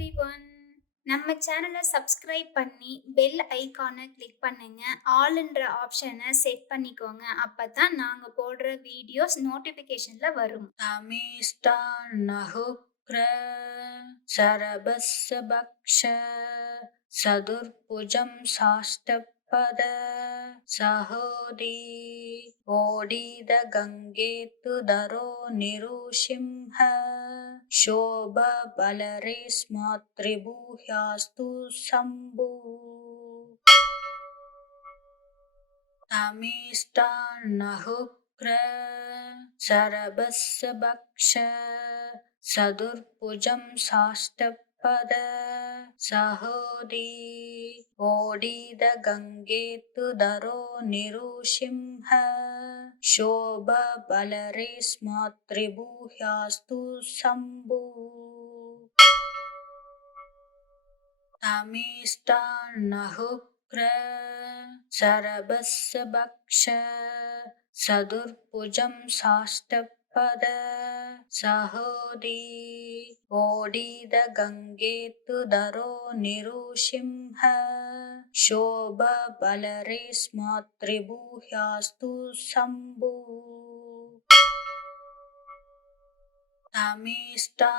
Everyone. நம்ம சேனலை subscribe பண்ணி பெல் ஐகானை கிளிக் பண்ணுங்க. ஆல்ன்ற ஆப்ஷனை செட் பண்ணிக்கோங்க. அப்பதான் நாங்க போடுற வீடியோஸ் நோட்டிபிகேஷன்ல வரும். தமிஷ்டான்னஹுக்ர சரபஸ்ஸ பக்ஷ சதுர்புஜம் சாஷ்டபத சஹோதி ஓடித கங்கேத்து தரோ நிருஷிம்ஹ शोभ बलरे स्मात्रिभूह्यास्तु शम्भु तमिष्टान्नहुक्र शरभस्य भक्ष सदुर्भुजं साष्टपद सहोदि ओडिद गङ्गेतु दरो निरुषिंह शोभ बलरे स्मात्रिभूह्यास्तु शम्भु तमिष्टान्नहुक्र शरभस्य भक्ष सदुर्भुजं साष्टपद सहोदि ओडिद गङ्गेतु दरो निरुषिंह शोभ बलरे स्मात्रिभूह्यास्तु शम्भु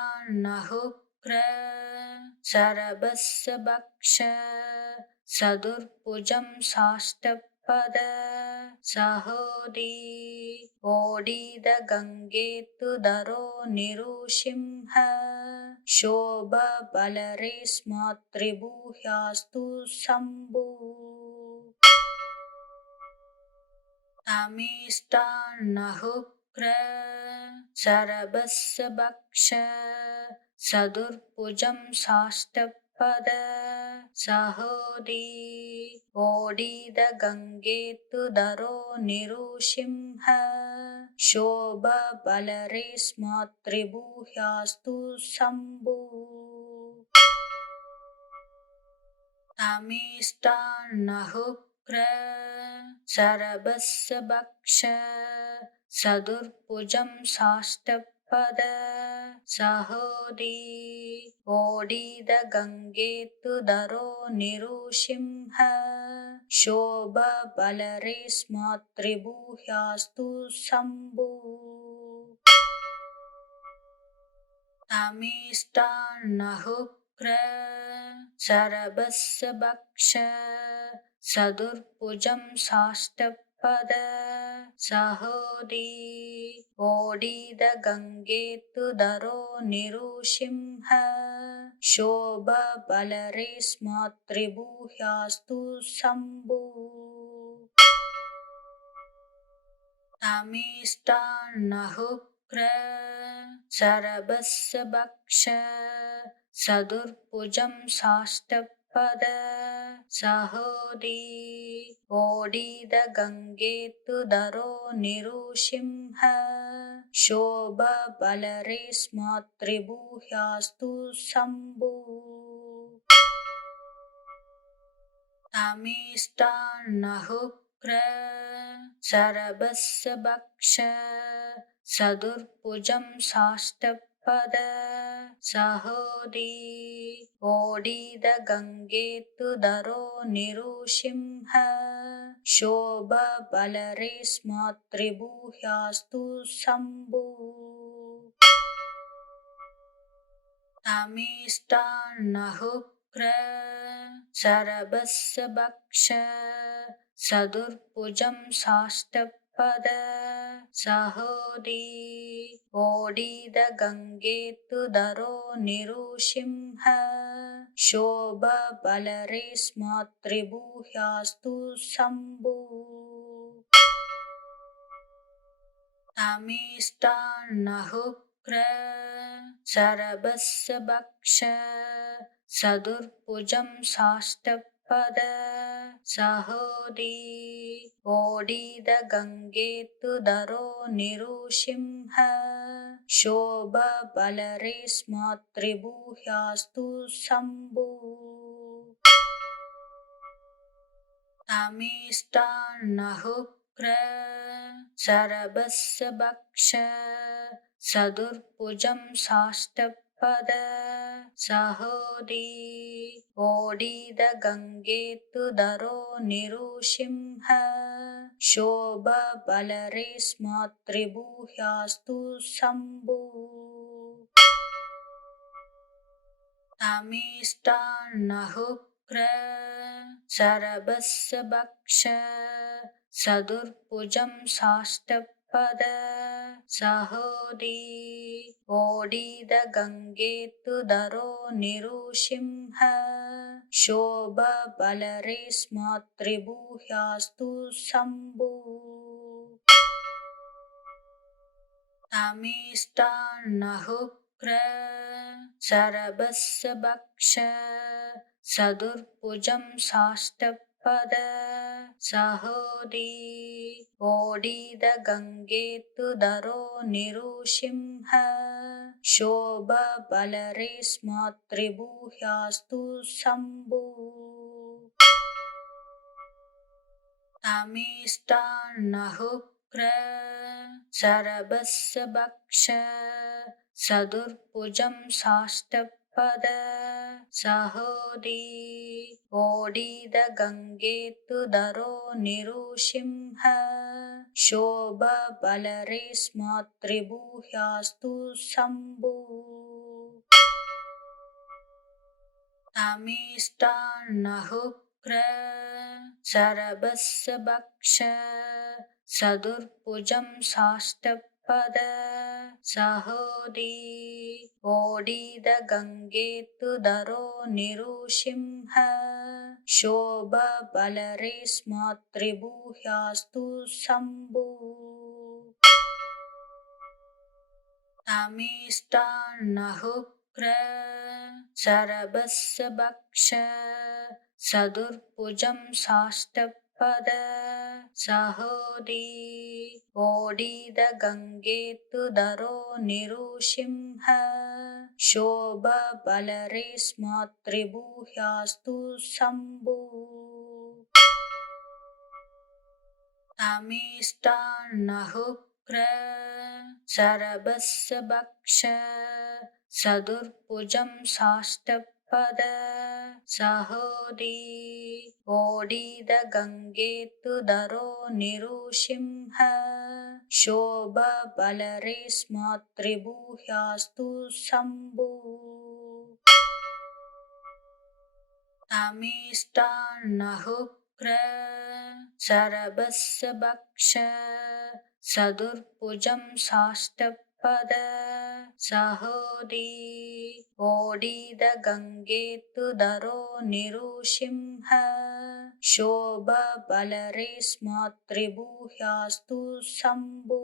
तमिष्टान्नहुक्र शरभस्य भक्ष सदुर्भुजं साष्टपद सहोदि ओडिद गङ्गेतु दरो निरुषिंह शोभ बलरे स्मात्रिभूह्यास्तु शम्भु तमिष्टान्नहुक्र शरभस्य भक्ष सदुर्भुजं साष्टपद सहोदि ओडिद गङ्गेतु दरो निरुषिंह शोभ बलरे स्मात्रिभूह्यास्तु शम्भु तमिष्टान्नहुक्र शरभस्य भक्ष सदुर्भुजं साष्टपद सहोदि ओडिद गङ्गेतु दरो निरुषिंह शोभ बलरे स्मात्रिभूह्यास्तु शम्भु तमिष्टान्नहुक्र शरभस्य भक्ष सदुर्भुजं साष्टपद सहोदि ओडिद गङ्गेतु दरो निरुषिंह शोभ बलरे स्मात्रिभूह्यास्तु शम्भु तमिष्टान्नहुक्र शरभस्य भक्ष सदुर्भुजं साष्टपद सहोदि ओडिद गङ्गेतु दरो निरुषिंह शोभ बलरे स्मात्रिभूह्यास्तु शम्भु तमिष्टान्नहुक्र शरभस्य भक्ष सदुर्भुजं साष्टपद सहोदि ओडिद गङ्गेतु दरो निरुषिंह शोभ बलरे स्मात्रिभूह्यास्तु शम्भु तमिष्टान्नहुक्र शरभस्य भक्ष सदुर्भुजं साष्टपद सहोदि ओडिद गङ्गेतु दरो निरुषिंह शोभ बलरे स्मात्रिभूह्यास्तु शम्भु तमिष्टान्नहुक्र शरभस्य भक्ष सदुर्भुजं साष्टपद सहोदि ओडिद गङ्गेतु दरो निरुषिंह शोभ बलरे स्मात्रिभूह्यास्तु शम्भु तमिष्टान्नहुक्र शरभस्य भक्ष सदुर्भुजं साष्टपद साष्टपद सहोदी ओडिदगङ्गेतुदरो निरुषिंह शोभबलरेस्मात्रिभूह्यास्तु शम्भु तमिष्टान्नहुक्र शरभस्य भक्ष सदुर्भुजं साष्टपद सहोदी ओडिदगङ्गेतुदरो निरुषिंह शोभबलरेस्मात्रिभूह्यास्तु शम्भु तमिष्टान्नहुक्र शरभस्य भक्ष सदुर्भुजं साष्टपद सहोदी ओडिदगङ्गेतुदरो निरुषिंह शोभबलरेस्मात्रिभूह्यास्तु शम्भु तमिष्टान्नहुक्र शरभस्य भक्ष सदुर्भुजं साष्टपद सहोदी ओडिदगङ्गेतुदरो निरुषिंह शोभबलरेस्मात्रिभूह्यास्तु शम्भु तमिष्टान्नहुक्र शरभस्य भक्ष सदुर्भुजं साष्टपद सहोदी ओडिदगङ्गेतुदरो निरुषिंह शोभबलरेस्मात्रिभूह्यास्तु शम्भु तमिष्टान्नहुक्र शरभस्य भक्ष सदुर्भुजं साष्टपद सहोदी ओडिदगङ्गेतुदरो निरुषिंह शोभबलरेस्मात्रिभूह्यास्तु शम्भु तमिष्टान्नहुक्र शरभस्य भक्ष सदुर्भुजं साष्टपद सहोदी ओडिदगङ्गेतुदरो निरुषिंह शोभबलरेस्मात्रिभूह्यास्तु शम्भु तमिष्टान्नहुक्र शरभस्य भक्ष सदुर्भुजं साष्टपद सहोदी ओडिदगङ्गेतुदरो निरुषिंह शोभबलरेस्मात्रिभूह्यास्तु शम्भु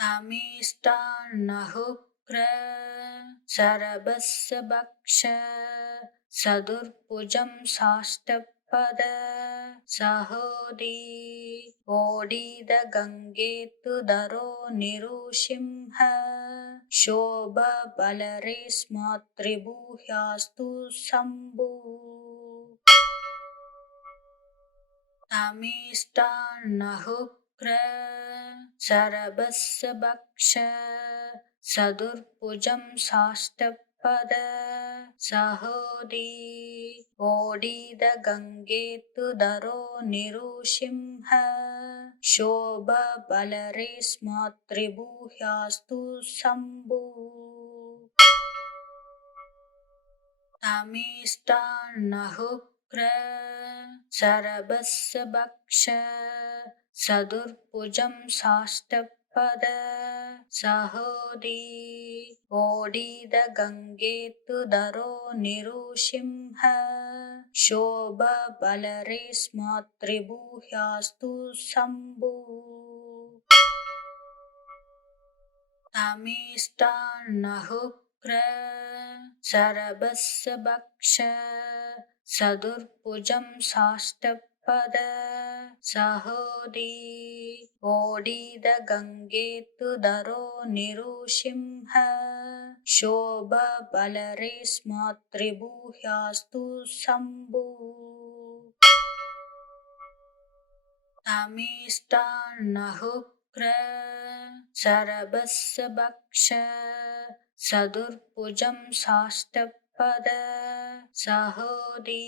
तमिष्टान्नहुक्र शरभस्य भक्ष सदुर्भुजं साष्टपद सहोदी ओडिदगङ्गेतुदरो निरुषिंह शोभबलरेस्मात्रिभूह्यास्तु शम्भु तमिष्टान्नहुक्र शरभस्य भक्ष सदुर्भुजं साष्टपद सहोदी ओडिदगङ्गेतुदरो निरुषिंह शोभबलरेस्मात्रिभूह्यास्तु शम्भु तमिष्टान्नहुक्र शरभस्य भक्ष सदुर्भुजं साष्टपद सहोदी ओडिदगङ्गेतुदरो निरुषिंह शोभबलरेस्मात्रिभूह्यास्तु शम्भु तमिष्टान्नहुक्र शरभस्य भक्ष सदुर्भुजं साष्टपद सहोदी ओडिदगङ्गेतुदरो निरुषिंह शोभबलरेस्मात्रिभूह्यास्तु शम्भु तमिष्टान्नहुक्र सरभस्य भक्ष चतुर्भुजं साष्टपद सहोदी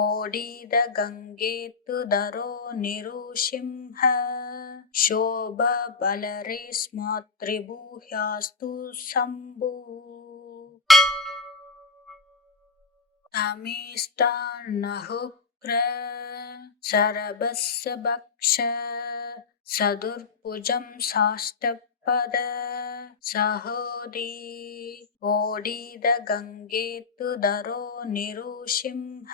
ओडिदगङ्गेतुधरो निरुसिंह शोभबलरे स्मातृभूयास्तु शम्भु तमिष्टान्नहुक्र सरभस्य भक्ष चतुर्भुजं साष्टपद सहोदी ओडिदगङ्गेतुधरो निरुसिंह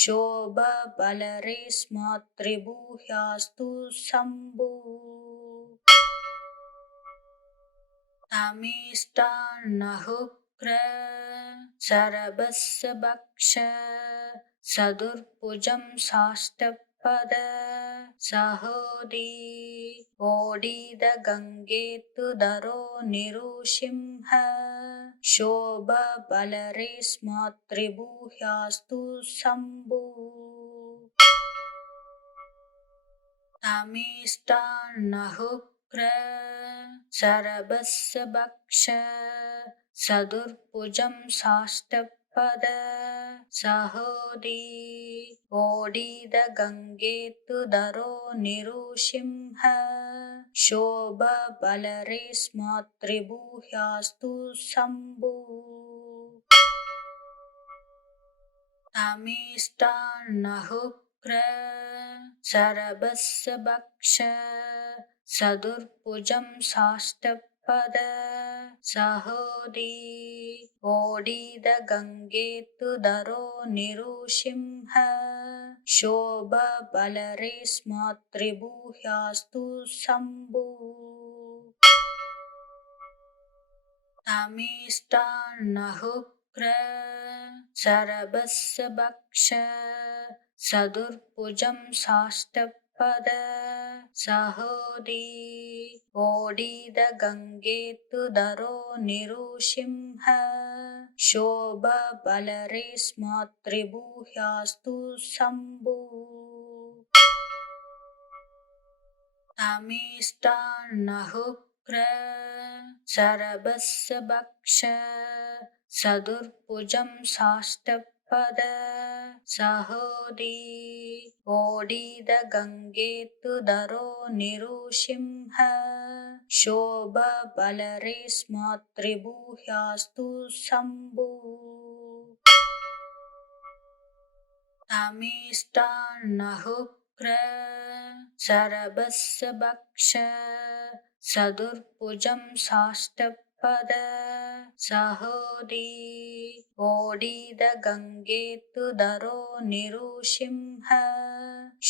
शोभबलरे स्मातृभूयास्तु शम्भु तमिष्टान्नहुक्र सरभस्य भक्ष चतुर्भुजं साष्टपद सहोदी ओडिदगङ्गेतुधरो निरुसिंह शोभबलरे स्मातृभूयास्तु शम्भु तमिष्टान्नहुक्र सरभस्य भक्ष चतुर्भुजं साष्टपद सहोदी ओडिदगङ्गेतुधरो निरुसिंह शोभबलरे स्मातृभूयास्तु शम्भु तमिष्टान्नहुक्र सरभस्य भक्ष चतुर्भुजं साष्टपद सहोदी ओडिदगङ्गेतुधरो निरुसिंह शोभबलरे स्मातृभूयास्तु शम्भु तमिष्टान्नहुक्र सरभस्य भक्ष चतुर्भुजं साष्टपद सहोदी ओडिदगङ्गेतुधरो निरुसिंह शोभबलरे स्मातृभूयास्तु शम्भु तमिष्टान्नहुक्र सरभस्य भक्ष चतुर्भुजं साष्टपद सहोदी ओडिदगङ्गेतुधरो निरुसिंह शोभबलरे स्मातृभूयास्तु शम्भु तमिष्टान्नहुक्र सरभस्य भक्ष चतुर्भुजं साष्टपद सहोदी ओडिदगङ्गेतुधरो निरुसिंह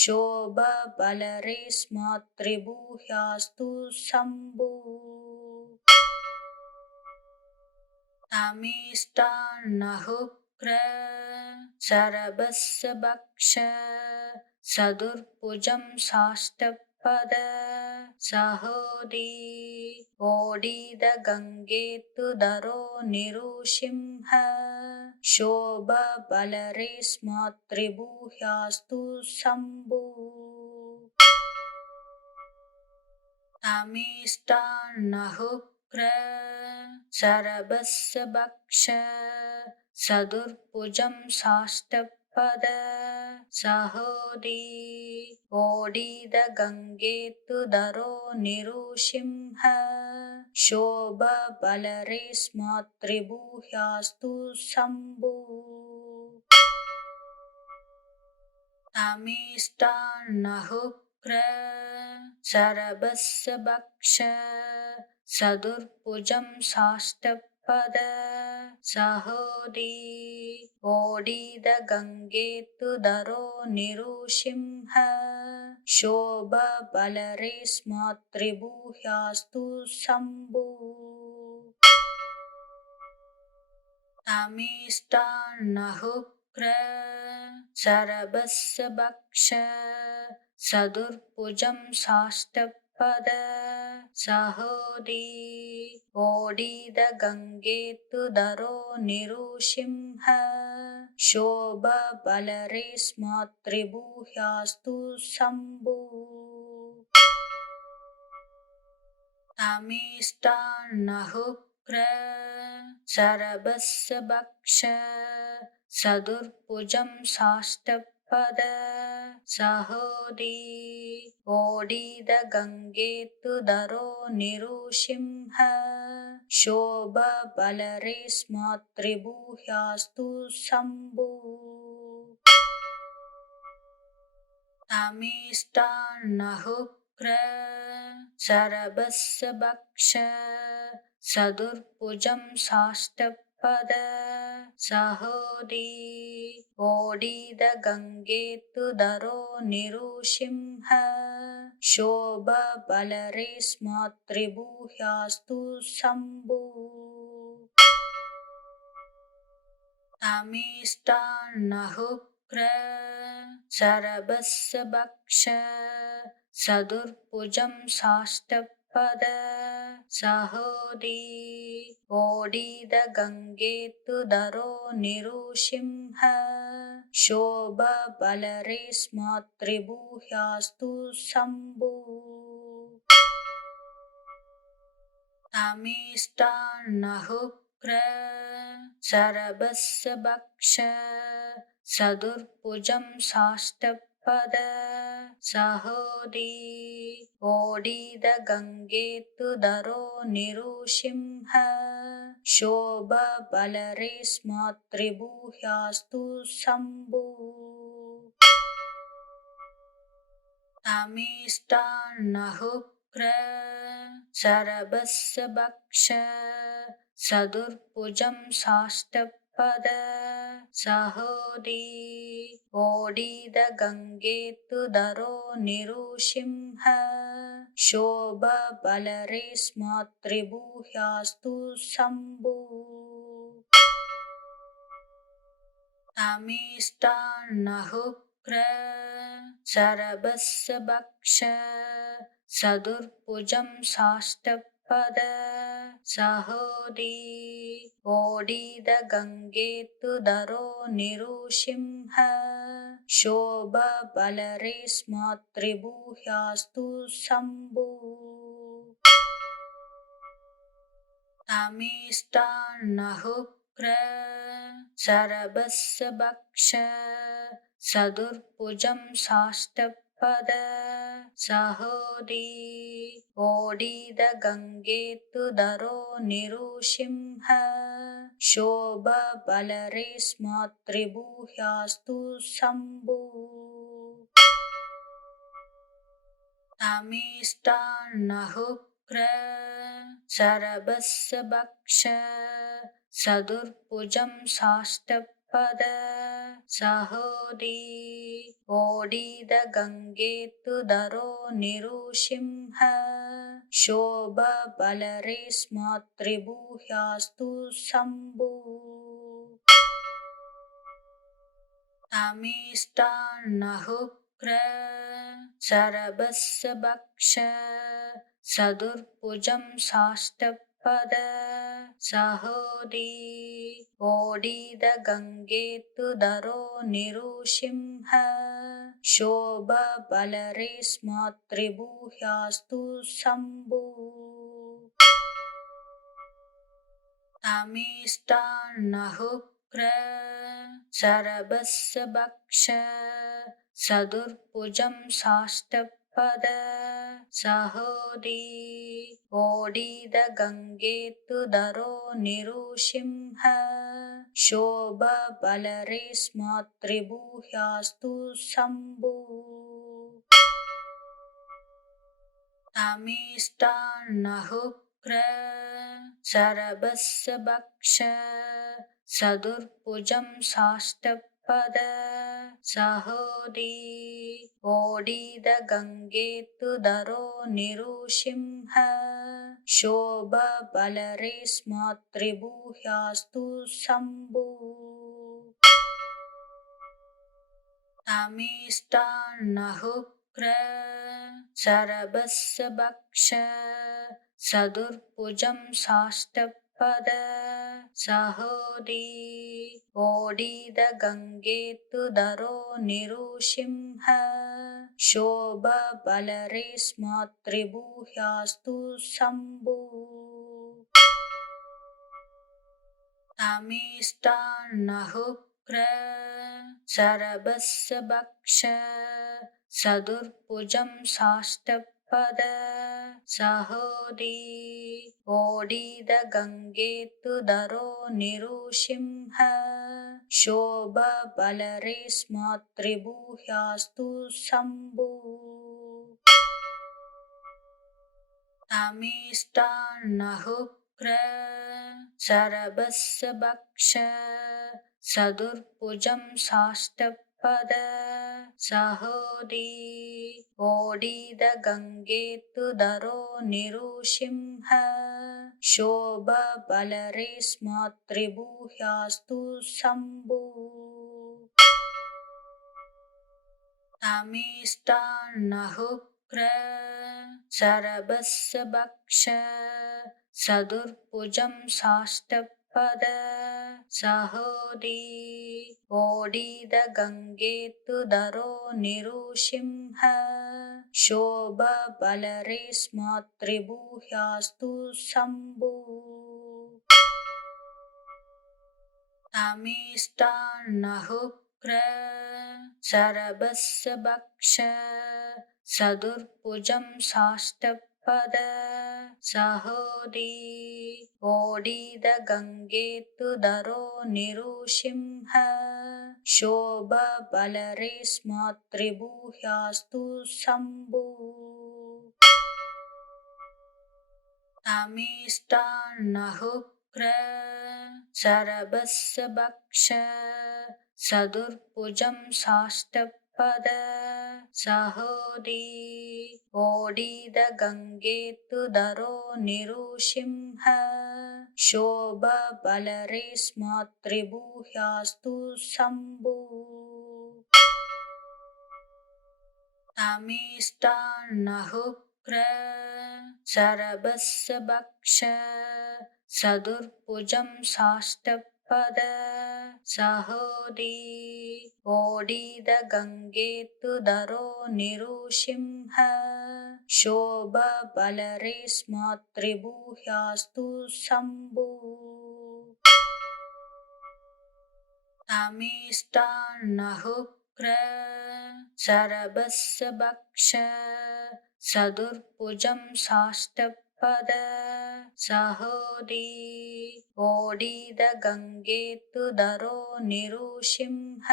शोभबलरे स्मातृभूयास्तु शम्भु तमिष्टान्नहुक्र सरभस्य भक्ष चतुर्भुजं साष्टपद सहोदी ओडिदगङ्गेतुधरो निरुसिंह शोभबलरे स्मातृभूयास्तु शम्भु तमिष्टान्नहुक्र सरभस्य भक्ष चतुर्भुजं साष्टपद सहोदी ओडिदगङ्गेतुधरो निरुसिंह शोभबलरे स्मातृभूयास्तु शम्भु तमिष्टान्नहुक्र सरभस्य भक्ष चतुर्भुजं साष्टपद सहोदी ओडिदगङ्गेतुधरो निरुसिंह शोभबलरे स्मातृभूयास्तु शम्भु तमिष्टान्नहुक्र सरभस्य भक्ष चतुर्भुजं साष्टपद सहोदी ओडिदगङ्गेतुधरो निरुसिंह शोभबलरे स्मातृभूयास्तु शम्भु तमिष्टान्नहुक्र सरबस्य भक्ष सदुर्भुजं साष्टपद सहोदी ओडिदगङ्गेतुदरो निरुसिंह शोभबलरेस्मात्रिभूयास्तु शम्भु तमिष्टान्नहुक्र सरबस्य भक्ष सदुर्भुजं साष्टपद सहोदी ओडिदगङ्गेतुदरो निरुसिंह शोभबलरेस्मात्रिभूयास्तु शम्भु तमिष्टान्नहुक्र सरबस्य भक्ष सदुर्भुजं साष्टपद सहोदी ओडिदगङ्गेतुदरो निरुसिंह शोभबलरेस्मात्रिभूयास्तु शम्भु तमिष्टान्नहुक्र सरबस्य भक्ष सदुर्भुजं साष्टपद सहोदी ओडिदगङ्गेतुदरो निरुसिंह शोभबलरेस्मात्रिभूयास्तु शम्भु तमिष्टान्नहुक्र सरबस्य भक्ष सदुर्भुजं साष्टपद सहोदी ओडिदगङ्गेतुदरो निरुसिंह शोभबलरेस्मात्रिभूयास्तु शम्भु तमिष्टान्नहुक्र सरबस्य भक्ष सदुर्भुजं साष्टपद सहोदी ओडिदगङ्गेतुदरो निरुसिंह शोभबलरेस्मात्रिभूयास्तु शम्भु तमिष्टान्नहुक्र सरबस्य भक्ष सदुर्भुजं साष्टपद सहोदी ओडिदगङ्गेतुदरो निरुसिंह शोभबलरेस्मात्रिभूयास्तु शम्भु तमिष्टान्नहुक्र सरबस्य भक्ष सदुर्भुजं साष्टपद सहोदी ओडिदगङ्गेतुदरो निरुसिंह शोभबलरेस्मात्रिभूयास्तु शम्भु तमिष्टान्नहुक्र सरबस्य भक्ष सदुर्भुजं साष्टपद सहोदी ओडिदगङ्गेतुदरो निरुसिंह शोभबलरेस्मात्रिभूयास्तु शम्भु तमिष्टान्नहुक्र सरबस्य भक्ष सदुर्भुजं साष्टपद सहोदी ओडिदगङ्गेतुदरो निरुसिंह शोभबलरेस्मात्रिभूयास्तु शम्भु तमिष्टान्नहुक्र सरबस्य भक्ष सदुर्भुजं साष्टपद सहोदी ओडिदगङ्गेतुदरो निरुसिंह शोभबलरेस्मात्रिभूयास्तु शम्भु तमिष्टान्नहुक्र सरबस्य भक्ष सदुर्भुजं साष्टपद सहोदी ओडिदगङ्गेतुदरो निरुषिंह शोभबलरेस्मात्रिभूह्यास्तु शम्भु तमिष्टान्नहुक्र सरभस्य भक्ष सदुर्भुजं साष्टपद सहोदी ओडिदगङ्गेतुदरो निरुषिंह शोभबलरेस्मात्रिभूह्यास्तु शम्भु तमिष्टान्नहुक्र सरभस्य भक्ष सदुर्भुजं साष्टपद सहोदी ओडिदगङ्गेतुदरो निरुषिंह शोभबलरेस्मात्रिभूह्यास्तु शम्भु तमिष्टान्नहुक्र सरभस्य भक्ष सदुर्भुजं साष्टपद सहोदी ओडिदगङ्गेतुदरो निरुषिंह शोभबलरेस्मात्रिभूह्यास्तु शम्भु तमिष्टान्नहुक्र सरभस्य भक्ष सदुर्भुजं साष्टपद सहोदी ओडिदगङ्गेतुदरो निरुषिंह शोभबलरेस्मात्रिभूह्यास्तु शम्भु तमिष्टान्नहुक्र सरभस्य भक्ष सदुर्भुजं साष्टपद सहोदी ओडिदगङ्गेतुदरो निरुषिंह शोभबलरेस्मात्रिभूह्यास्तु शम्भु तमिष्टान्नहुक्र सरभस्य भक्ष सदुर्भुजं साष्टपद सहोदी ओडिदगङ्गेतुदरो निरुषिंह शोभबलरेस्मात्रिभूह्यास्तु शम्भु तमिष्टान्नहुक्र सरभस्य भक्ष सदुर्भुजं साष्टपद सहोदी ओडिदगङ्गेतुदरो निरुषिंह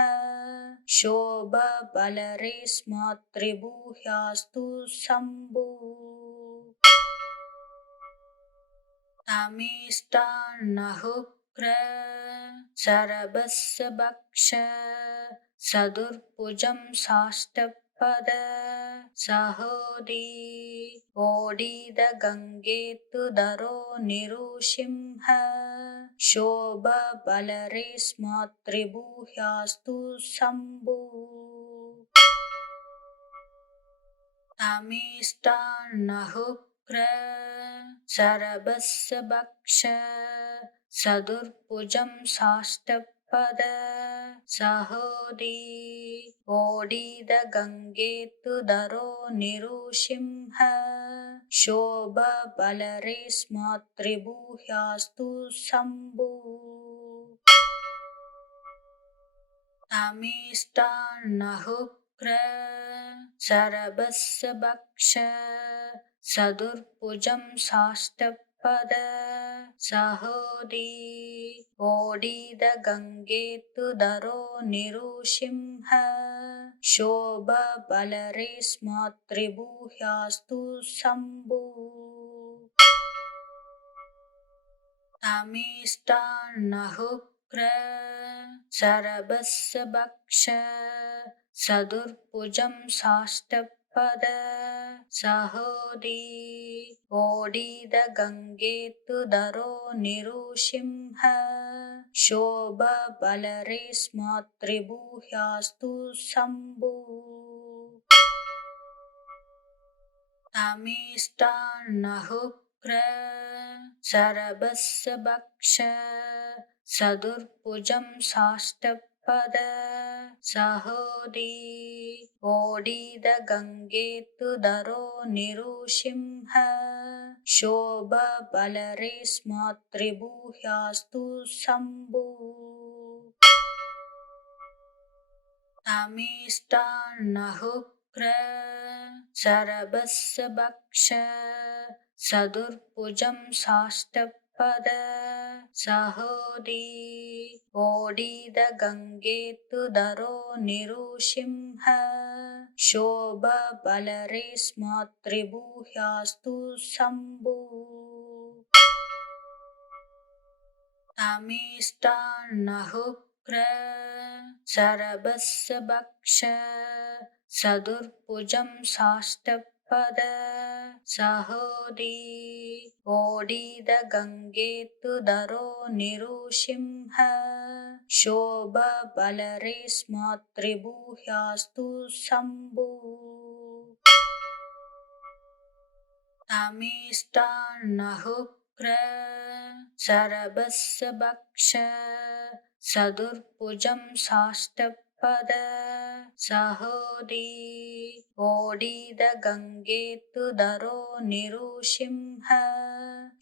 शोभबलरेस्मात्रिभूह्यास्तु शम्भु तमिष्टान्नहुक्र सरभस्य भक्ष सदुर्भुजं साष्टपद सहोदी ओडिदगङ्गेतुदरो निरुषिंह शोभबलरेस्मात्रिभूह्यास्तु शम्भु तमिष्टान्नहुक्र सरभस्य भक्ष सदुर्भुजं साष्टपद सहोदी ओडिदगङ्गेतुदरो निरुषिंह शोभबलरेस्मात्रिभूह्यास्तु शम्भु तमिष्टान्नहुक्र सरभस्य भक्ष सदुर्भुजं साष्टपद सहोदी ओडिदगङ्गेतुदरो निरुषिंह शोभबलरेस्मात्रिभूह्यास्तु शम्भु तमिष्टान्नहुक्र सरभस्य भक्ष सदुर्भुजं साष्टपद सहोदी ओडिदगङ्गेतुदरो निरुषिंह शोभबलरेस्मात्रिभूह्यास्तु शम्भु तमिष्टान्नहुक्र सरबस्य भक्ष सदुर्भुजं साष्टपद सहोदी ओडिदगङ्गेतुदरो निरुसिंह शोभबलरेस्मातृभूयास्तु शम्भु तमिष्टान्नहुक्र सरबस्य भक्ष सदुर्भुजं साष्टपद सहोदी ओडिदगङ्गेतुदरो निरुसिंह शोभबलरेस्मातृभूयास्तु शम्भु तमिष्टान्नहुक्र सरबस्य भक्ष सदुर्भुजं साष्टपद सहोदी ओडिदगङ्गेतुदरो निरुसिंह शोभबलरेस्मातृभूयास्तु शम्भु तमिष्टान्नहुक्र सरबस्य भक्ष सदुर्भुजं साष्टपद सहोदी ओडिदगङ्गेतुदरो निरुसिंह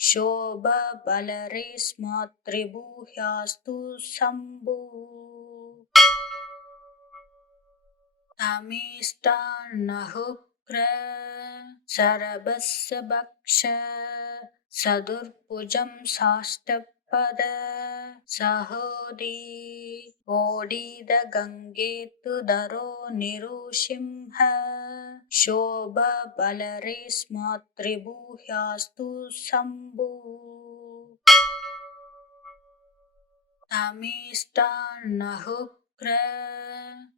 शोभबलरेस्मातृभूयास्तु शम्भु तमिष्टान्नहुक्र सरबस्य भक्ष सदुर्भुजं साष्टपद सहोदी ओडिदगङ्गेतुदरो निरुसिंह शोभबलरेस्मातृभूयास्तु शम्भु तमिष्टान्नहुक्र सरबस्य भक्ष सदुर्भुजं साष्टपद सहोदी ओडिदगङ्गेतुदरो निरुसिंह शोभबलरेस्मातृभूयास्तु शम्भु तमिष्टान्नहुक्र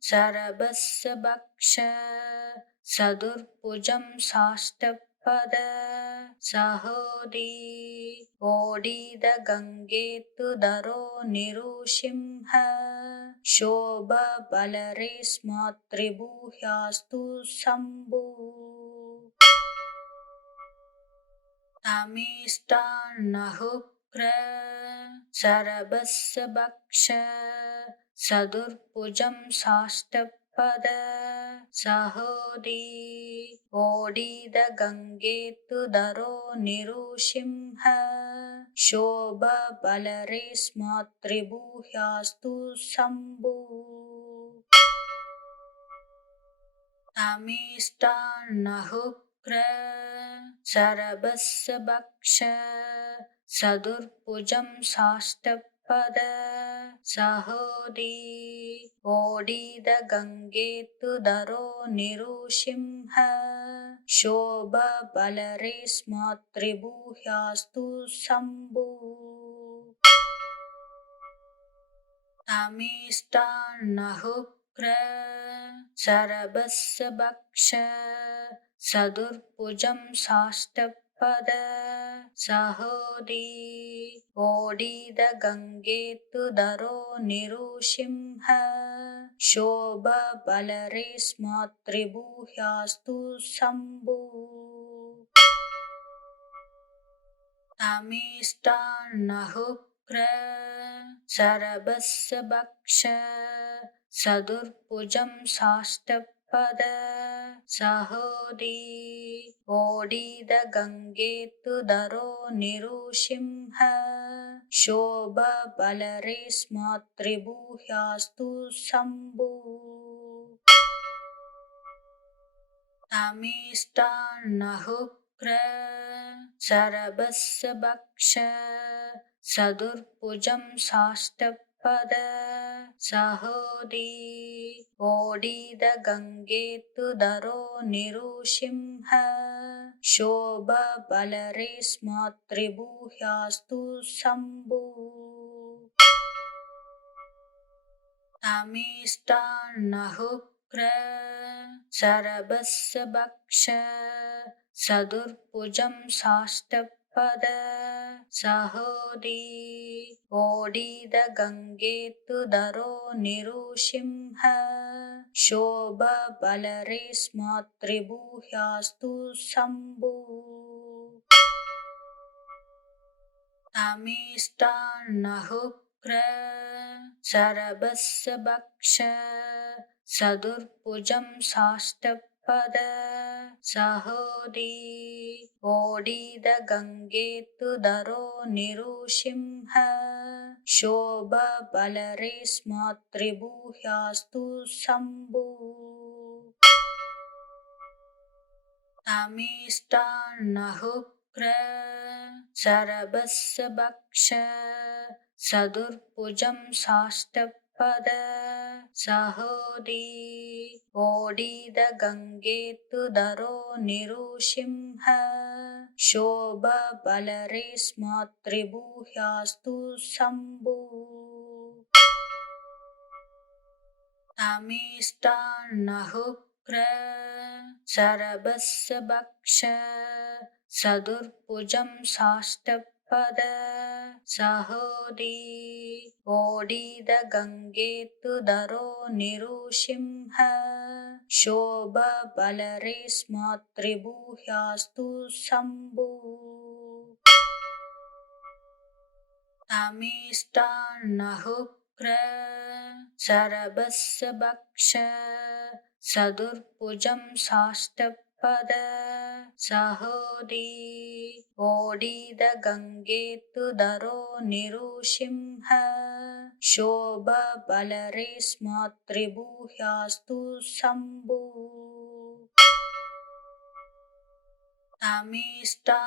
सरबस्य भक्ष सदुर्भुजं साष्टपद सहोदी ओडिदगङ्गेतुदरो निरुसिंह शोभबलरेस्मातृभूयास्तु शम्भु तमिष्टान्नहुक्र सरबस्य भक्ष सदुर्भुजं साष्टपद सहोदी ओडिदगङ्गेतुदरो निरुसिंह शोभबलरेस्मातृभूयास्तु शम्भु तमिष्टान्नहुक्र सरबस्य भक्ष सदुर्भुजं साष्टपद सहोदी ओडिदगङ्गेतुदरो निरुसिंह शोभबलरेस्मातृभूयास्तु शम्भु तमिष्टान्नहुक्र सरबस्य भक्ष सदुर्भुजं साष्टपद सहोदी ओडिदगङ्गेतुदरो निरुसिंह शोभबलरेस्मातृभूयास्तु शम्भु तमिष्टान्नहुक्र सरबस्य भक्ष सदुर्भुजं साष्टपद सहोदी ओडिदगङ्गेतुदरो निरुसिंह शोभबलरेस्मातृभूयास्तु शम्भु तमिष्टान्नहुक्र सरबस्य भक्ष सदुर्भुजं साष्टपद सहोदी ओडिदगङ्गेतुदरो निरुसिंह शोभबलरेस्मातृभूयास्तु शम्भु तमिष्टान्नहुक्र सरबस्य भक्ष सदुर्भुजं साष्टपद सहोदी ओडिदगङ्गेतुदरो निरुसिंह शोभबलरेस्मातृभूयास्तु शम्भु तमिष्टान्नहुक्र सरबस्य भक्ष सदुर्भुजं साष्टपद सहोदी ओडिदगङ्गेतुदरो निरुसिंह शोभबलरेस्मातृभूयास्तु शम्भु तमिष्टान्नहुक्र सरबस्य भक्ष सदुर्भुजं साष्टपद सहोदी ओडिदगङ्गेतुदरो निरुसिंह तमिष्टान्नहुक्र सरबस्य भक्ष सदुर्भुजं साष्टपद सहोदी ओडिदगङ्गेतुदरो निरुसिंह शोभबलरेस्मातृभूयास्तु शम्भु तमिष्टान्नहुक्र सरभस्य भक्ष सदुर्भुजं साष्टपद सहोदी ओडिदगङ्गेतुधरो निरुसिंह शोभबलरेस्मात्रिभूयास्तु शम्भु तमिष्टान्नहुक्र सरभस्य भक्ष सदुर्भुजं साष्टपद सहोदी ओडिदगङ्गेतुधरो निरुसिंह शोभबलरेस्मात्रिभूयास्तु शम्भु तमिष्टान्नहुक्र सरभस्य भक्ष सदुर्भुजं साष्टपद सहोदी ओडिदगङ्गेतुधरो निरुसिंह शोभबलरेस्मात्रिभूयास्तु शम्भु तमिष्टान्नहुक्र सरभस्य भक्ष सदुर्भुजं साष्टपद सहोदी ओडिदगङ्गेतुधरो निरुसिंह शोभबलरेस्मात्रिभूयास्तु शम्भु तमिष्टान्नहुक्र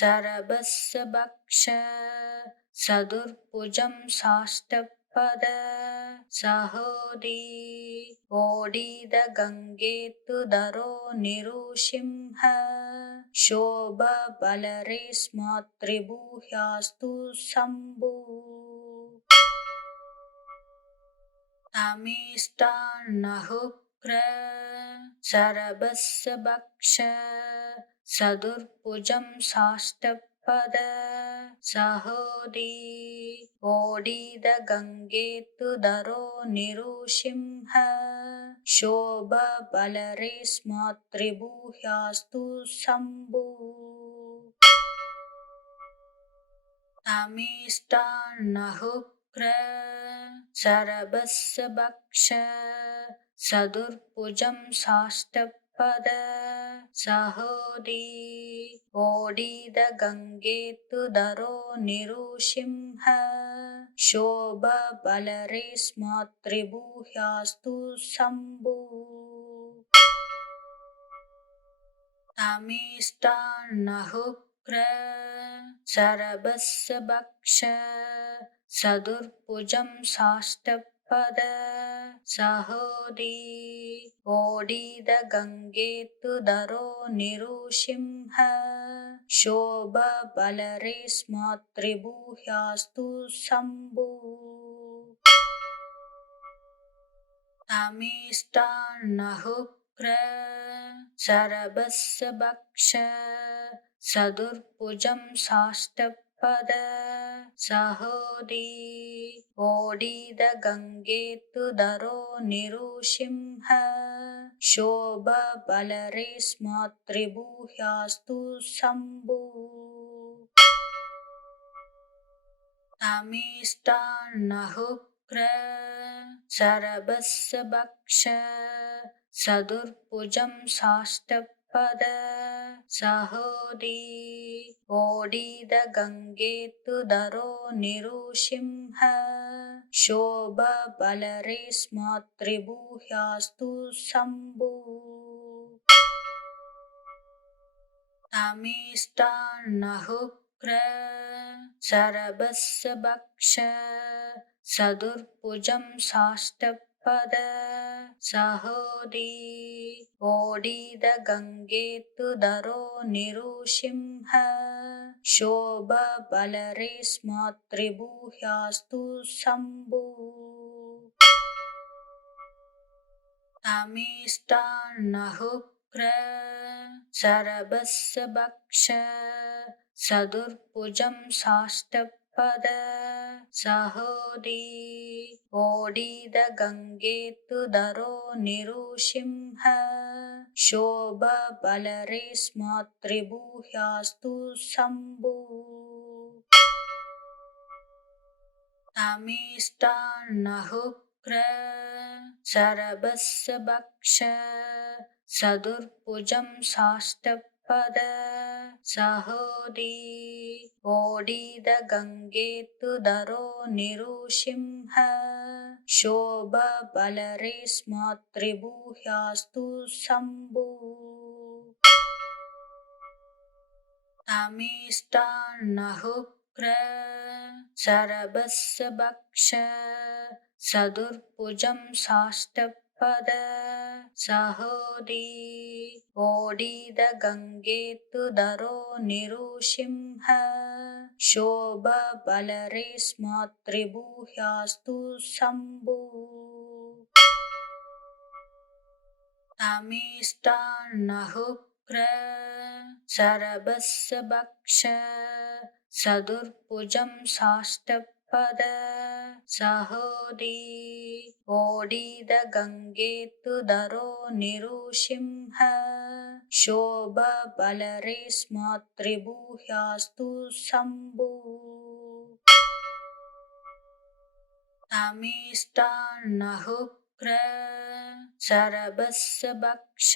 सरभस्य भक्ष सदुर्भुजं साष्टपद सहोदी ओडिदगङ्गेतुधरो निरुसिंह शोभबलरेस्मात्रिभूयास्तु शम्भु तमिष्टान्नहुक्र सरभस्य भक्ष सदुर्भुजं साष्टपद सहोदी ओडिदगङ्गेतुधरो निरुसिंह शोभबलरेस्मात्रिभूयास्तु शम्भु तमिष्टान्नहुक्र सरभस्य भक्ष सदुर्भुजं साष्टपद सहोदी ओडिदगङ्गेतुधरो निरुसिंह शोभबलरेस्मात्रिभूयास्तु शम्भु तमिष्टान्नहुक्र सरभस्य भक्ष सदुर्भुजं साष्टपद सहोदी ओडिदगङ्गेतुधरो निरुसिंह शोभबलरेस्मात्रिभूयास्तु शम्भु तमिष्टान्नहुक्र सरभस्य भक्ष सदुर्भुजं साष्टपद सहोदी ओडिदगङ्गेतुधरो निरुसिंह शोभबलरेस्मात्रिभूयास्तु शम्भु तमिष्टान्नहुक्र सरभस्य भक्ष सदुर्भुजं साष्टपद सहोदी ओडिदगङ्गेतुधरो निरुसिंह शोभबलरेस्मात्रिभूयास्तु शम्भु तमिष्टान्नहुक्र सरभस्य भक्ष सदुर्भुजं साष्टपद सहोदी ओडिदगङ्गेतुधरो निरुसिंह शोभबलरेस्मात्रिभूयास्तु शम्भु तमिष्टान्नहुक्र सरभस्य भक्ष सदुर्भुजं साष्टपद सहोदी ओडिदगङ्गेतुधरो निरुसिंह शोभबलरेस्मात्रिभूयास्तु शम्भु तमिष्टान्नहुक्र सरभस्य भक्ष सदुर्भुजं साष्टपद सहोदी ओडिदगङ्गेतुधरो निरुसिंह शोभबलरेस्मात्रिभूयास्तु शम्भु तमिष्टान्नहुक्र सरभस्य भक्ष सदुर्भुजं साष्टपद सहोदी ओडिदगङ्गेतुधरो निरुसिंह शोभबलरेस्मात्रिभूयास्तु शम्भु तमिष्टान्नहुक्र सरभस्य भक्ष सदुर्भुजं साष्टपद सहोदी ओडिदगङ्गेतुधरो निरुसिंह शोभबलरेस्मात्रिभूयास्तु शम्भु तमिष्टान्नहुक्र सरभस्य भक्ष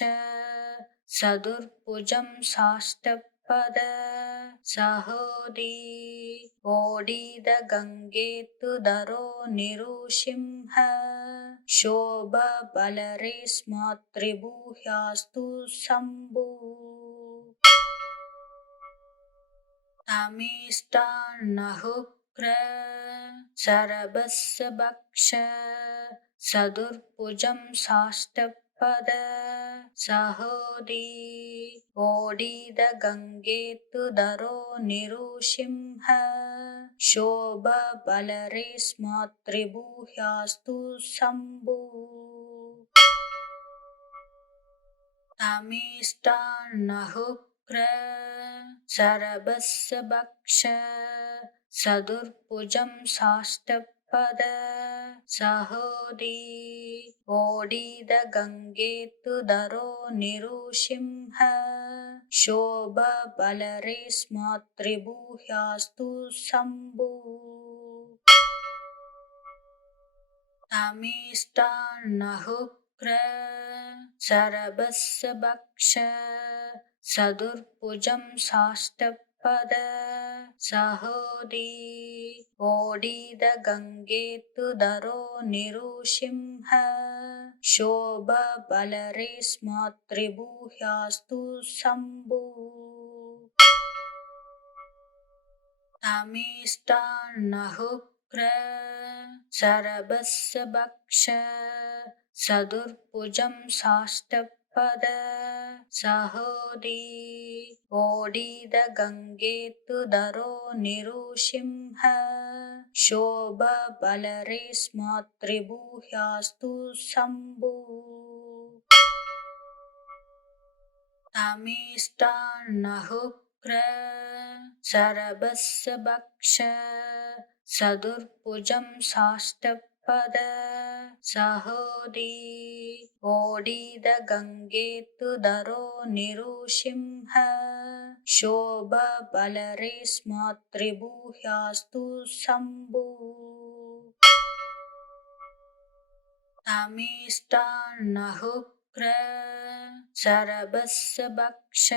सदुर्भुजं साष्टपद सहोदी ओडिदगङ्गेतुधरो निरुसिंह शोभबलरेस्मात्रिभूयास्तु शम्भु तमिष्टान्नहुक्र सरभस्य भक्ष सदुर्भुजं साष्टपद सहोदी ओडिदगङ्गेतुधरो निरुसिंह शोभबलरेस्मात्रिभूयास्तु शम्भु तमिष्टान्नहुक्र सरभस्य भक्ष सदुर्भुजं साष्टपद सहोदी ओडिदगङ्गेतुधरो निरुसिंह शोभबलरेस्मात्रिभूयास्तु शम्भु तमिष्टान्नहुक्र सरभस्य भक्ष सदुर्भुजं साष्टपद सहोदी ओडिदगङ्गेतुधरो निरुसिंह शोभबलरेस्मात्रिभूयास्तु शम्भु तमिष्टान्नहुक्र सरभस्य भक्ष सदुर्भुजं साष्टपद सहोदी ओडिदगङ्गेतुधरो निरुसिंह शोभबलरेस्मात्रिभूयास्तु शम्भु तमिष्टान्नहुक्र सरभस्य भक्ष सदुर्भुजं साष्टपद सहोदी ओडिदगङ्गेतुधरो निरुसिंह शोभबलरेस्मात्रिभूयास्तु शम्भु तमिष्टान्नहुक्र सरभस्य भक्ष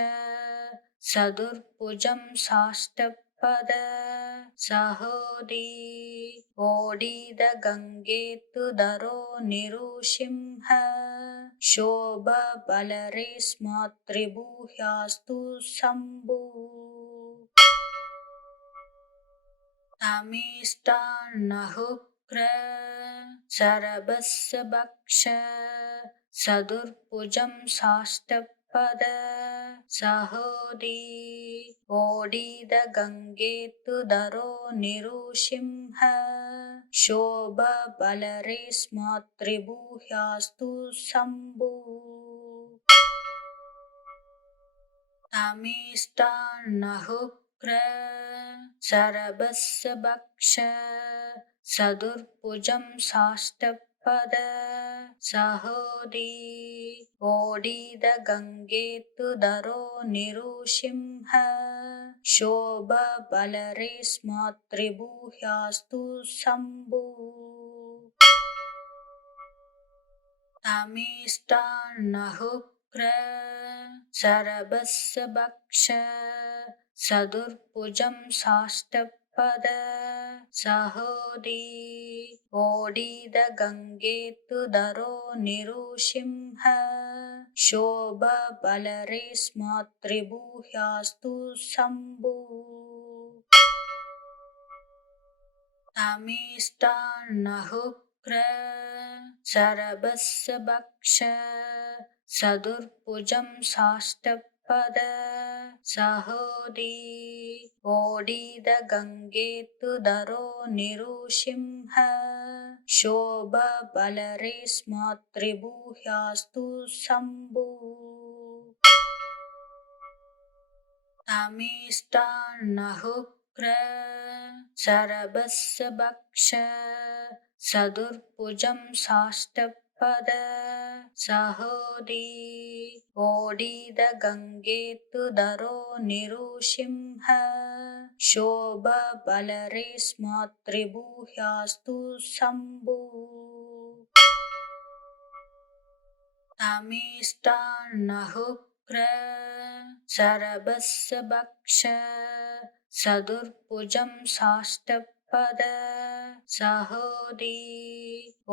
सदुर्भुजं साष्टपद सहोदी ओडिदगङ्गेतुधरो निरुसिंह शोभबलरेस्मात्रिभूयास्तु शम्भु तमिष्टान्नहुक्र सरभस्य भक्ष सदुर्भुजं साष्टपद सहोदी ओडिदगङ्गेतुधरो निरुसिंह शोभबलरेस्मात्रिभूयास्तु शम्भु तमिष्टान्नहुक्र सरभस्य भक्ष सदुर्भुजं साष्टपद सहोदी ओडिदगङ्गेतुदरो निरुसिंह शोभबलरेस्मात्रिभूह्यास्तु शम्भु तमिष्टान्नहुक्र शरभस्य भक्ष सदुर्भुजं साष्टपद सहोदी ओडिदगङ्गेतुदरो निरुसिंह शोभबलरेस्मात्रिभूह्यास्तु शम्भु तमिष्टान्नहुक्र शरभस्य भक्ष सदुर्भुजं साष्टपद सहोदी ओडिदगङ्गेतुदरो निरुसिंह शोभबलरेस्मात्रिभूह्यास्तु शम्भु तमिष्टान्नहुक्र शरभस्य भक्ष सदुर्भुजं साष्टपद सहोदी ओडिदगङ्गेतुदरो निरुसिंह शोभबलरेस्मात्रिभूह्यास्तु शम्भु तमिष्टान्नहुक्र शरभस्य भक्ष सदुर्भुजं साष्टपद सहोदी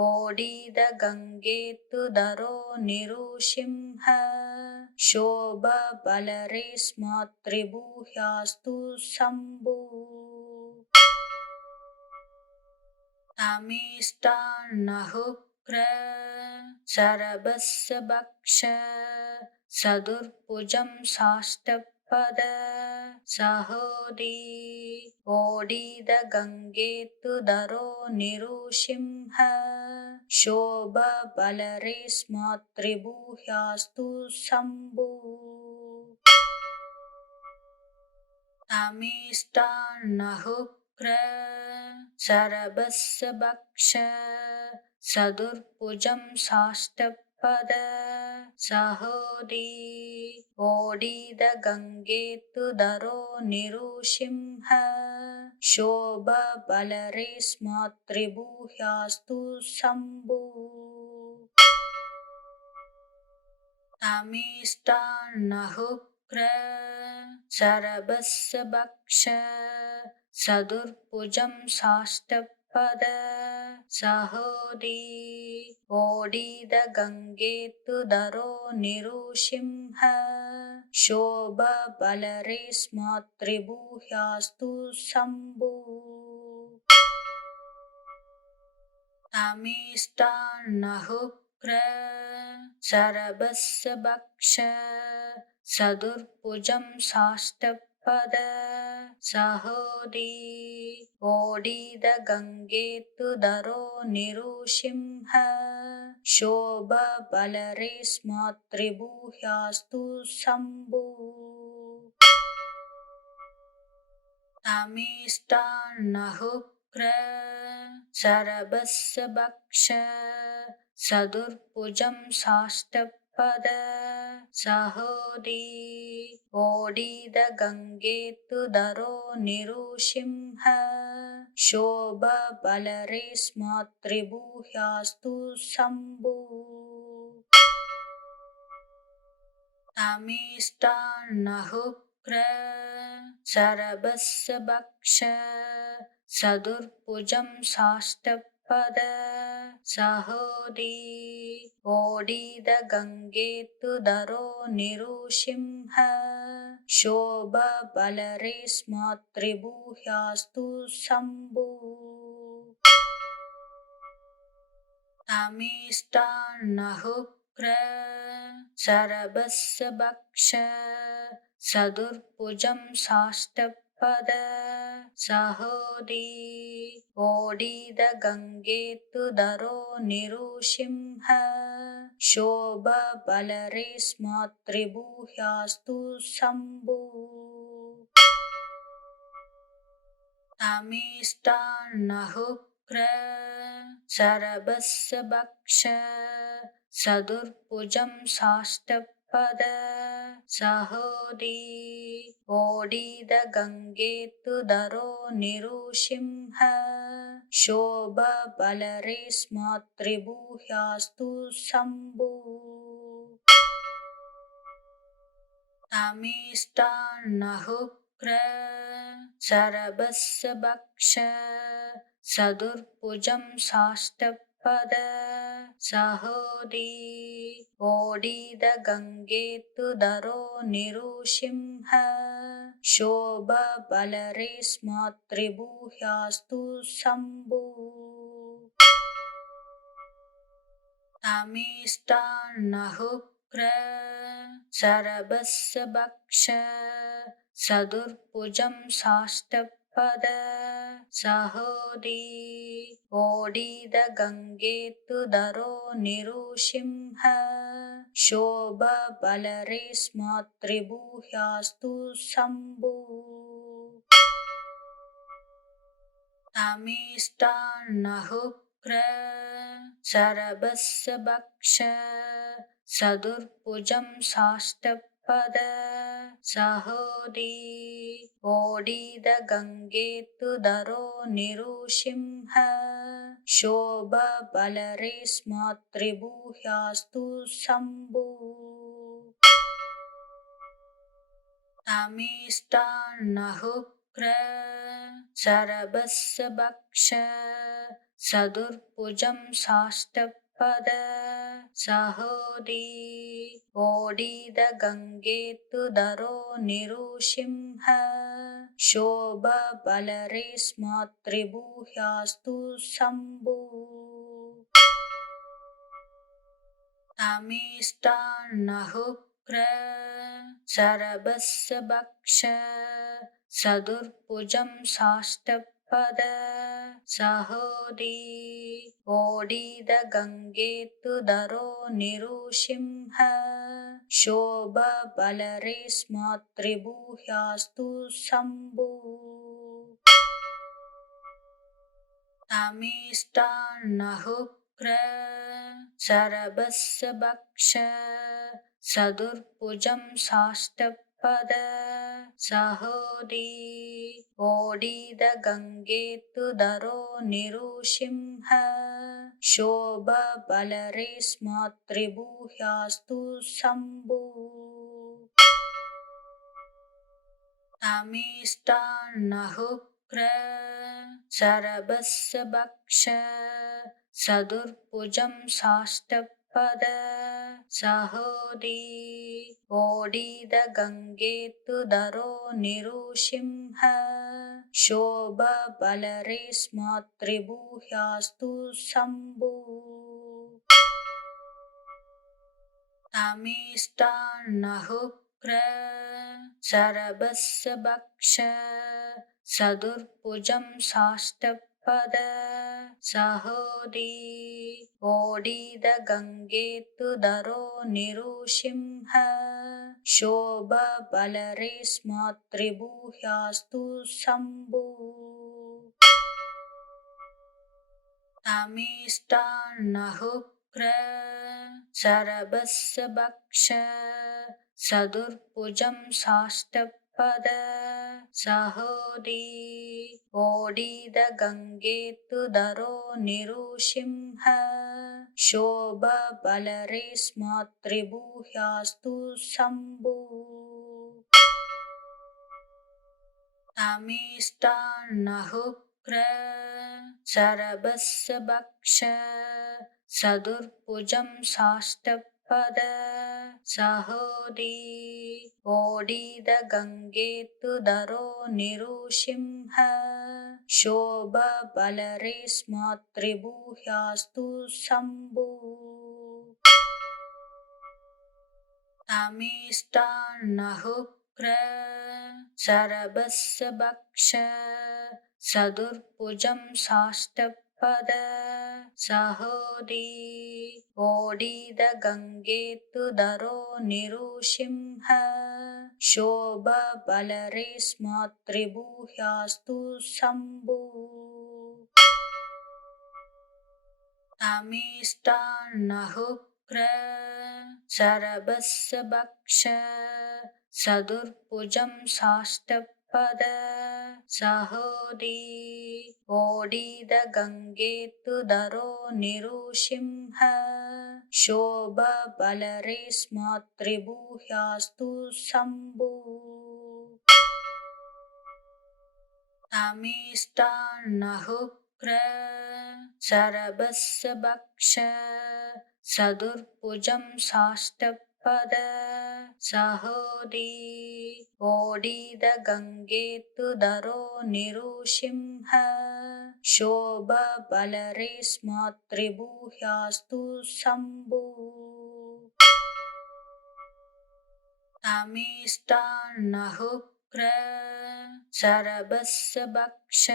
ओडिदगङ्गेतुदरो निरुसिंह शोभबलरेस्मात्रिभूह्यास्तु शम्भु तमिष्टान्नहुक्र शरभस्य भक्ष सदुर्भुजं साष्टपद सहोदी ओडिदगङ्गेतुदरो निरुसिंह शोभबलरेस्मात्रिभूह्यास्तु शम्भु तमिष्टान्नहुक्र शरभस्य भक्ष सदुर्भुजं साष्टपद सहोदी ओडिदगङ्गेतुदरो निरुसिंह शोभबलरेस्मात्रिभूह्यास्तु शम्भु तमिष्टान्नहुक्र शरभस्य भक्ष सदुर्भुजं साष्टपद सहोदी ओडिदगङ्गेतुदरो निरुसिंह शोभबलरेस्मात्रिभूह्यास्तु शम्भु तमिष्टान्नहुक्र शरभस्य भक्ष सदुर्भुजं साष्टपद सहोदी ओडिदगङ्गेतुदरो निरुसिंह शोभबलरेस्मात्रिभूह्यास्तु शम्भु तमिष्टान्नहुक्र शरभस्य भक्ष सदुर्भुजं साष्टपद सहोदी ओडिदगङ्गेतुदरो निरुसिंह शोभबलरेस्मात्रिभूह्यास्तु शम्भु तमिष्टान्नहुक्र शरभस्य भक्ष सदुर्भुजं साष्टपद सहोदी ओडिदगङ्गेतुदरो निरुसिंह शोभबलरेस्मात्रिभूह्यास्तु शम्भु तमिष्टान्नहुक्र शरभस्य भक्ष सदुर्भुजं साष्टपद सहोदी ओडिदगङ्गेतुदरो निरुसिंह शोभबलरेस्मात्रिभूह्यास्तु शम्भु तमिष्टान्नहुक्र शरभस्य भक्ष चतुर्भुजं साष्टपद सहोदी ओडिदगङ्गेतुधरो निरुसिंह शोभबलरेस्मातृभूयास्तु शम्भु तमिष्टान्नहुक्र शरभस्य भक्ष चतुर्भुजं साष्टपद सहोदी ओडिदगङ्गेतुधरो निरुसिंह शोभबलरेस्मातृभूयास्तु शम्भु तमिष्टान्नहुक्र शरभस्य भक्ष चतुर्भुजं साष्टपद सहोदी ओडिदगङ्गेतुधरो निरुसिंह शोभबलरेस्मातृभूयास्तु शम्भु तमिष्टान्नहुक्र शरभस्य भक्ष चतुर्भुजं साष्टपद सहोदी ओडिदगङ्गेतुधरो निरुसिंह शोभबलरेस्मातृभूयास्तु शम्भु तमिष्टान्नहुक्र शरभस्य भक्ष चतुर्भुजं साष्टपद सहोदी ओडिदगङ्गेतुधरो निरुसिंह शोभबलरेस्मातृभूयास्तु शम्भु तमिष्टान्नहुक्र शरभस्य भक्ष चतुर्भुजं साष्टपद सहोदी ओडिदगङ्गेतुधरो निरुसिंह शोभबलरेस्मातृभूयास्तु शम्भु तमिष्टान्नहुक्र शरभस्य भक्ष चतुर्भुजं साष्टपद सहोदी ओडिदगङ्गेतुधरो निरुसिंह शोभबलरेस्मातृभूयास्तु शम्भु तमिष्टान्नहुक्र शरभस्य भक्ष चतुर्भुजं साष्टपद सहोदी ओडिदगङ्गेतुधरो निरुसिंह शोभबलरेस्मातृभूयास्तु शम्भु तमिष्टान्नहुक्र शरभस्य भक्ष चतुर्भुजं साष्टपद सहोदी ओडिदगङ्गेतुधरो निरुसिंह शोभबलरेस्मातृभूयास्तु शम्भु तमिष्टान्नहुक्र शरभस्य भक्ष चतुर्भुजं साष्टपद सहोदी ओडिदगङ्गेतुधरो निरुसिंह शोभबलरेस्मातृभूयास्तु शम्भु तमिष्टान्नहुक्र शरभस्य भक्ष चतुर्भुजं साष्टपद सहोदी ओडिदगङ्गेतुधरो निरुसिंह शोभबलरेस्मातृभूयास्तु शम्भु तमिष्टान्नहुक्र शरभस्य भक्ष चतुर्भुजं साष्टपद सहोदी ओडिदगङ्गेतुधरो निरुसिंह शोभबलरेस्मातृभूयास्तु शम्भु तमिष्टान्नहुक्र सरबस्य भक्ष सदुर्भुजं साष्टपद सहोदी ओडिदगङ्गेतुदरो निरुसिंह शोभबलरे स्मातृभूयास्तु शम्भु तमिष्टान्नहुक्र सरबस्य भक्ष सदुर्भुजं साष्टपद सहोदी ओडिदगङ्गेतुदरो निरुसिंह शोभबलरे स्मातृभूयास्तु शम्भु तमिष्टान्नहुक्र सरबस्य भक्ष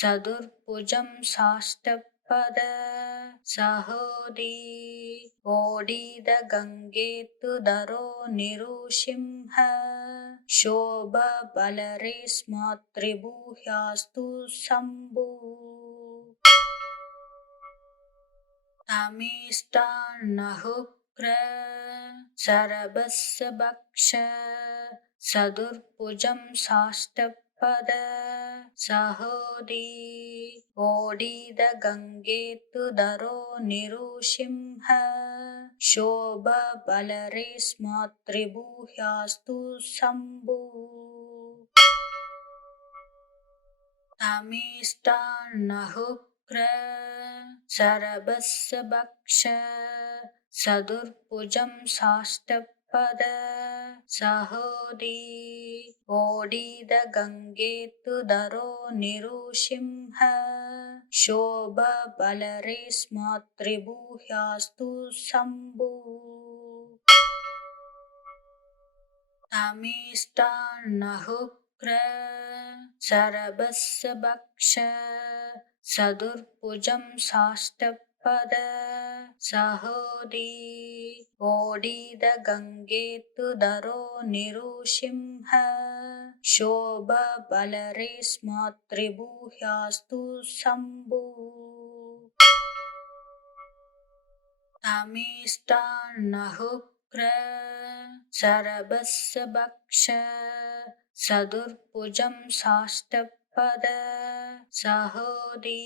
सदुर्भुजं साष्टपद सहोदी ओडिदगङ्गेतुदरो निरुसिंह शोभबलरे स्मातृभूयास्तु शम्भु तमिष्टान्नहुक्र सरबस्य भक्ष सदुर्भुजं साष्टपद सहोदी ओडिदगङ्गेतुदरो निरुसिंह शोभबलरे स्मातृभूयास्तु शम्भु तमिष्टान्नहुक्र सरबस्य भक्ष सदुर्भुजं साष्टपद सहोदी ओडिदगङ्गेतुदरो निरुसिंह शोभबलरे स्मातृभूयास्तु शम्भु तमिष्टान्नहुक्र सरबस्य भक्ष सदुर्भुजं साष्टपद सहोदी ओडिदगङ्गेतुदरो निरुसिंह शोभबलरे स्मातृभूयास्तु शम्भु तमिष्टान्नहुक्र सरबस्य भक्ष सदुर्भुजं साष्टपद सहोदी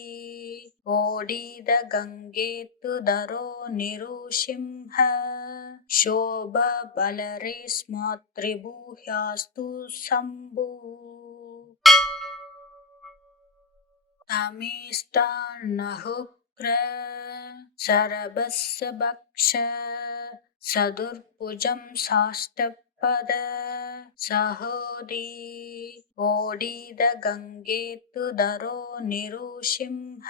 ओडिदगङ्गेतुदरो निरुसिंह शोभबलरे स्मातृभूयास्तु शम्भु तमिष्टान्नहुक्र सरबस्य भक्ष सदुर्भुजं साष्टपद सहोदी ओडिदगङ्गेतुदरो निरुसिंह शोभबलरे स्मातृभूयास्तु शम्भु तमिष्टान्नहुक्र सरबस्य भक्ष सदुर्भुजं साष्टपद सहोदी ओडिदगङ्गेतुदरो निरुसिंह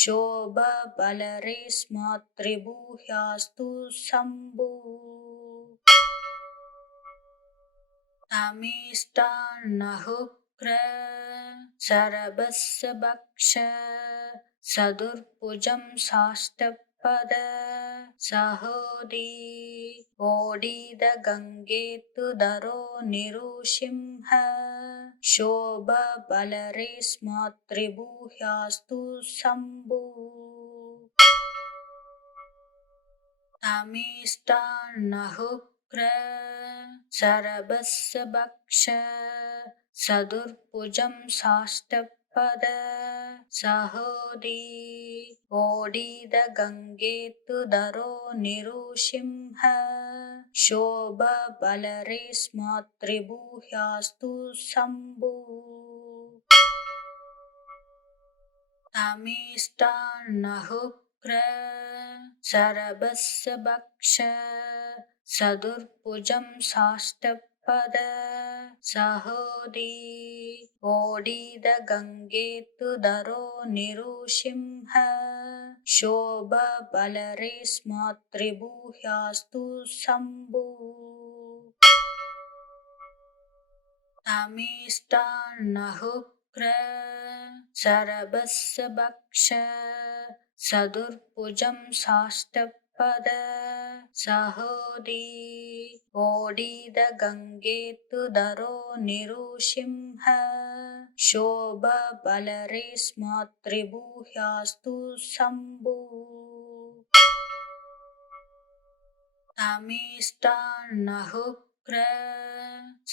शोभबलरे स्मातृभूयास्तु शम्भु तमिष्टान्नहुक्र सरबस्य भक्ष सदुर्भुजं साष्टपद सहोदी ओडिदगङ्गेतुदरो निरुसिंह शोभबलरे स्मातृभूयास्तु शम्भु तमिष्टान्नहुक्र सरबस्य भक्ष सदुर्भुजं साष्टपद सहोदी ओडिदगङ्गेतुदरो निरुसिंह तमिष्टान्नहुक्र सरबस्य भक्ष सदुर्भुजं साष्टपद सहोदी ओडिदगङ्गेतुदरो निरुसिंह शोभबलरे स्मातृभूयास्तु शम्भु तमिष्टान्नहुक्र सरबस्य भक्ष सदुर्भुजं साष्टपद सहोदी ओडिदगङ्गेतुदरो निरुसिंह शोभबलरे स्मातृभूयास्तु शम्भु तमिष्टान्नहुक्र सरबस्य भक्ष सदुर्भुजं साष्टपद सहोदी ओडिदगङ्गेतुदरो निरुसिंह शोभबलरे स्मातृभूयास्तु शम्भु तमिष्टान्नहुक्र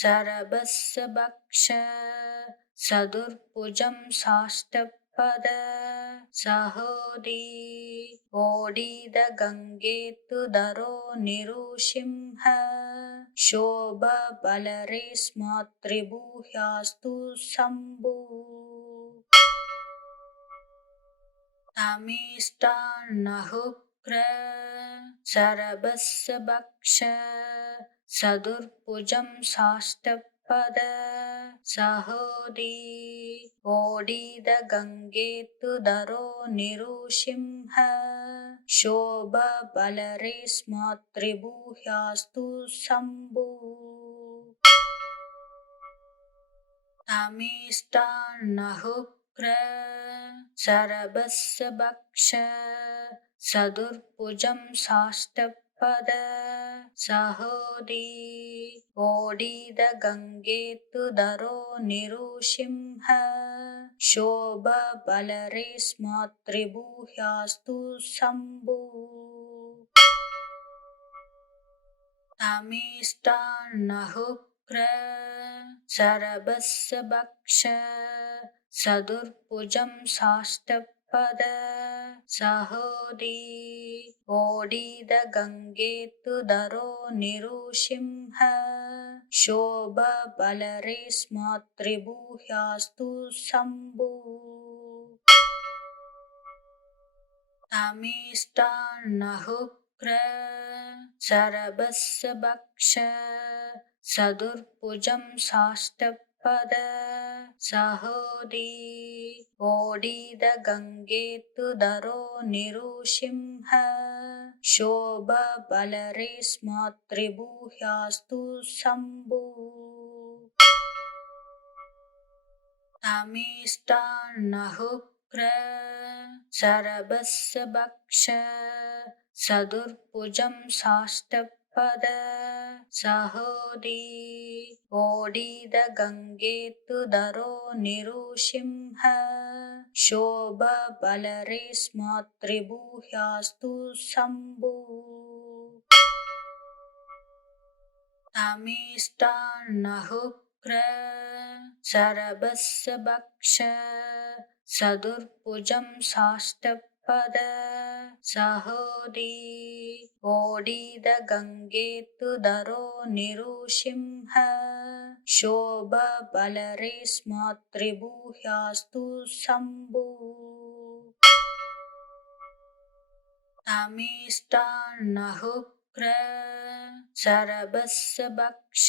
सरबस्य भक्ष सदुर्भुजं साष्टपद सहोदी ओडिदगङ्गेतुदरो निरुसिंह शोभबलरेस्मात्रिभूयास्तु शम्भु तमिष्टान्नहुक्र सरबस्य भक्ष सदुर्भुजं साष्टपद सहोदी ओडिदगङ्गेतुदरो निरुसिंह शोभबलरेस्मात्रिभूयास्तु शम्भु तमिष्टान्नहुक्र सरबस्य भक्ष सदुर्भुजं साष्टपद सहोदी ओडिदगङ्गेतुदरो निरुसिंह शोभबलरेस्मात्रिभूयास्तु शम्भु तमिष्टान्नहुक्र सरबस्य भक्ष सदुर्भुजं साष्टपद सहोदी ओडिदगङ्गेतुदरो निरुसिंह शोभबलरेस्मात्रिभूयास्तु शम्भु तमिष्टान्नहुक्र सरबस्य भक्ष सदुर्भुजं साष्टपद सहोदी ओडिदगङ्गेतुदरो निरुसिंह शोभबलरेस्मात्रिभूयास्तु शम्भु तमिष्टान्नहुक्र सरबस्य भक्ष सदुर्भुजं साष्टपद सहोदी ओडिदगङ्गेतुदरो निरुसिंह शोभबलरेस्मात्रिभूयास्तु शम्भु तमिष्टान्नहुक्र सरबस्य भक्ष सदुर्भुजं साष्टपद सहोदी ओडिदगङ्गेतुदरो निरुसिंह शोभबलरेस्मात्रिभूयास्तु शम्भु तमिष्टान्नहुक्र सरबस्य भक्ष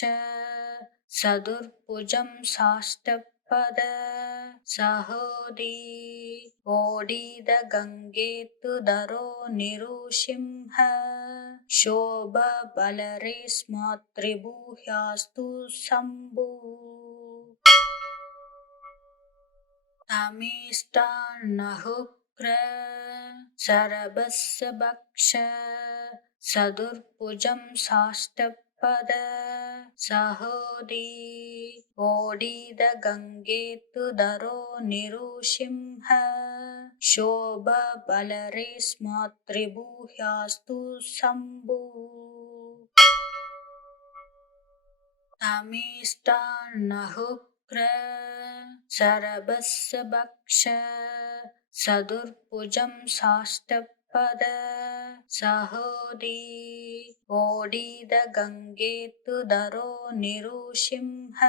सदुर्भुजं साष्टपद सहोदी ओडिदगङ्गेतुदरो निरुसिंह शोभबलरेस्मात्रिभूयास्तु शम्भु तमिष्टान्नहुक्र सरबस्य भक्ष सदुर्भुजं साष्टपद सहोदी ओडिदगङ्गेतुदरो निरुसिंह शोभबलरेस्मात्रिभूयास्तु शम्भु तमिष्टान्नहुक्र सरबस्य भक्ष सदुर्भुजं साष्टपद सहोदी ओडिदगङ्गेतुदरो निरुसिंह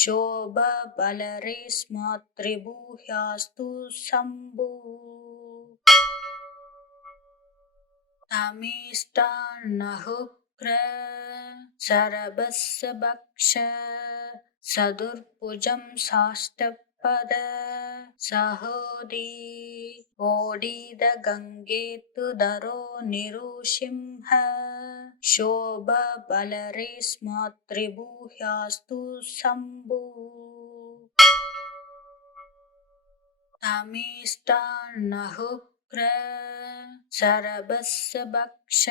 शोभबलरेस्मात्रिभूयास्तु शम्भु तमिष्टान्नहुक्र सरबस्य भक्ष सदुर्भुजं साष्टपद सहोदी ओडिदगङ्गेतुदरो निरुसिंह शोभबलरेस्मात्रिभूयास्तु शम्भु तमिष्टान्नहुक्र सरबस्य भक्ष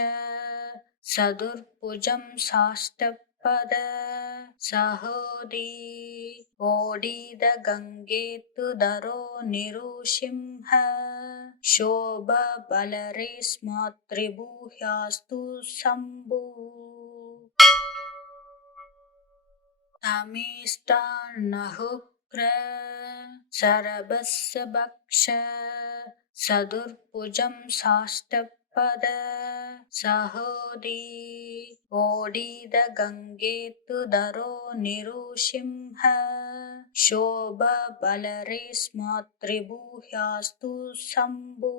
सदुर्भुजं साष्टपद साष्टपद सहोदी ओडिदगङ्गेतुदरो निरुसिंह शोभबलरेस्मातृभूयास्तु शम्भु तमिष्टान्नहुक्र सरभस्य भक्ष सदुर्भुजं साष्टपद सहोदी ओडिदगङ्गेतुदरो निरुसिंह शोभबलरेस्मातृभूयास्तु शम्भु